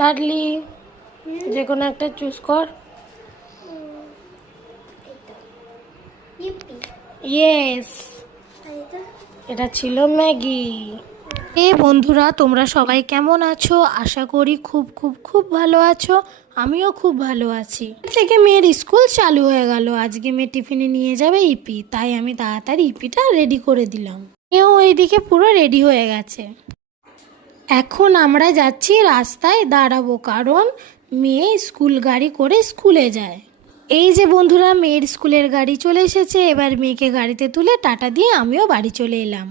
লাডলি যে কোনো একটা চুজ কর। ইয়েস, এটা ছিল ম্যাগি। বন্ধুরা, তোমরা সবাই কেমন আছো? আশা করি খুব খুব খুব ভালো আছো। আমিও খুব ভালো আছি। থেকে মেয়ের স্কুল চালু হয়ে গেল। আজকে মেয়ে টিফিনে নিয়ে যাবে ইপি, তাই আমি তাড়াতাড়ি ইপিটা রেডি করে দিলাম। মেয়েও এইদিকে পুরো রেডি হয়ে গেছে। এখন আমরা যাচ্ছি, রাস্তায় দাঁড়াবো, কারণ মেয়ে স্কুল গাড়ি করে স্কুলে যায়। এই যে বন্ধুরা, মেয়ের স্কুলের গাড়ি চলে এসেছে। এবার মেয়েকে গাড়িতে তুলে টাটা দিয়ে আমিও বাড়ি চলে এলাম।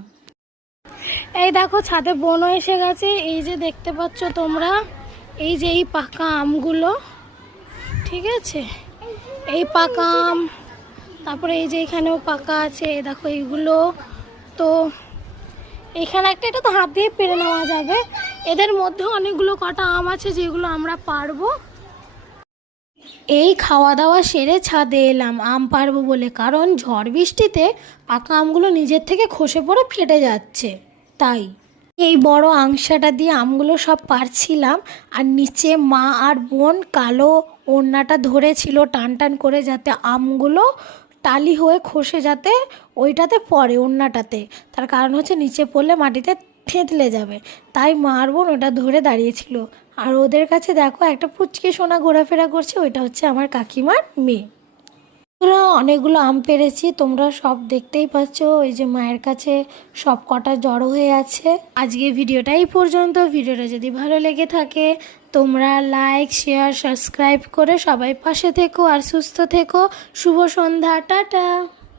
এই দেখো, ছাদে বোনও এসে গেছে। এই যে দেখতে পাচ্ছ তোমরা, এই যে এই পাকা আমগুলো, ঠিক আছে, এই পাকা আম। তারপরে এই যে এখানেও পাকা আছে, দেখো এইগুলো। তো এখানে একটা, এটা তো হাত দিয়ে পেরে নেওয়া যাবে। এদের মধ্যে অনেকগুলো কটা আম আছে যেগুলো আমরা পারবো। এই খাওয়া দাওয়া সেরে ছাদে এলাম আম পারবো বলে, কারণ ঝড় বৃষ্টিতে পাকা আমগুলো নিজের থেকে খসে পড়ে ফেটে যাচ্ছে। তাই এই বড় আংশাটা দিয়ে আমগুলো সব পারছিলাম। আর নিচে মা আর বোন কালো ওড়নাটা ধরেছিল টান টান করে, যাতে আমগুলো টালি হয়ে খসে যাতে ওইটাতে পড়ে, ওড়নাটাতে। তার কারণ হচ্ছে নিচে পড়লে মাটিতে থেঁতলে যাবে, তাই মা আর বোন ওটা ধরে দাঁড়িয়েছিল। আর ওদের কাছে দেখো একটা পুচকে সোনা ঘোরাফেরা করছে, ওইটা হচ্ছে আমার কাকিমার মেয়ে। অনেকগুলো আম পেরেছি, তোমরা সব দেখতেই পাচ্ছ। ওই যে মায়ের কাছে সব কটা জড়ো হয়ে আছে। আজকে ভিডিওটা এই পর্যন্ত। ভিডিওটা যদি ভালো লেগে থাকে, তোমরা লাইক, শেয়ার, সাবস্ক্রাইব করে সবাই পাশে থেকো আর সুস্থ থেকো। শুভ সন্ধ্যা, টাটা।